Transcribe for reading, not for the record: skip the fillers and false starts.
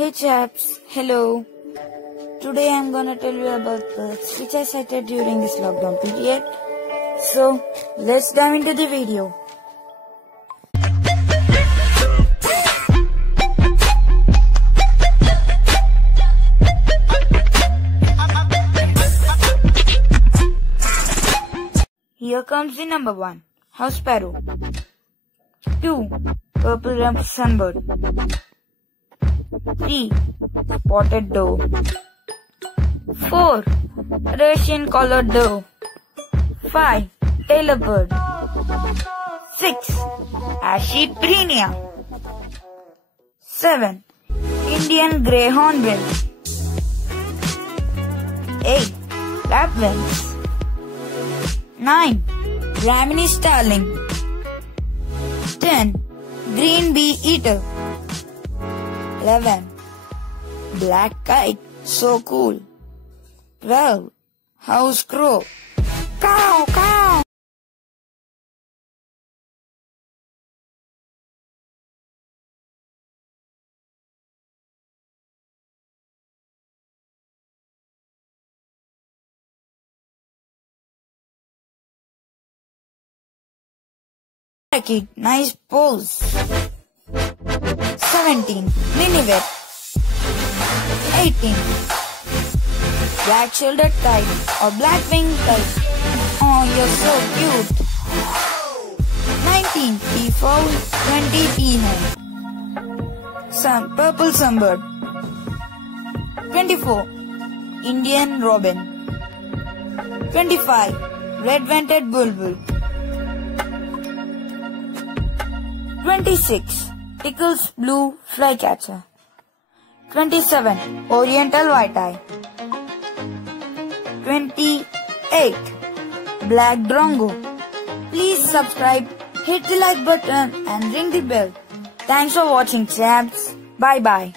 Hey chaps, hello. Today I'm gonna tell you about birds which I sighted during this lockdown period. So let's dive into the video. Here comes the number 1, house sparrow. 2, purple rump sunbird. 3, spotted dove. 4, Russian collared dove. 5, tailor bird. 6, ashy prinia. 7, Indian grey hornbill. 8, lapwings. 9, Ramini starling. 10, green bee eater. 11, black kite, so cool. 12, house crow. Cow, cow. Parakeet, nice pose. 17, minivet. 18, black-shouldered kite or black-winged kite. Oh, you're so cute. 19, peafowl. 20, peahen. Purple sunbird. 24, Indian robin. 25, red-vented bulbul. 26, Tickle's blue flycatcher. 27, oriental white-eye. 28, black drongo. Please subscribe, hit the like button and ring the bell. Thanks for watching chaps. Bye bye.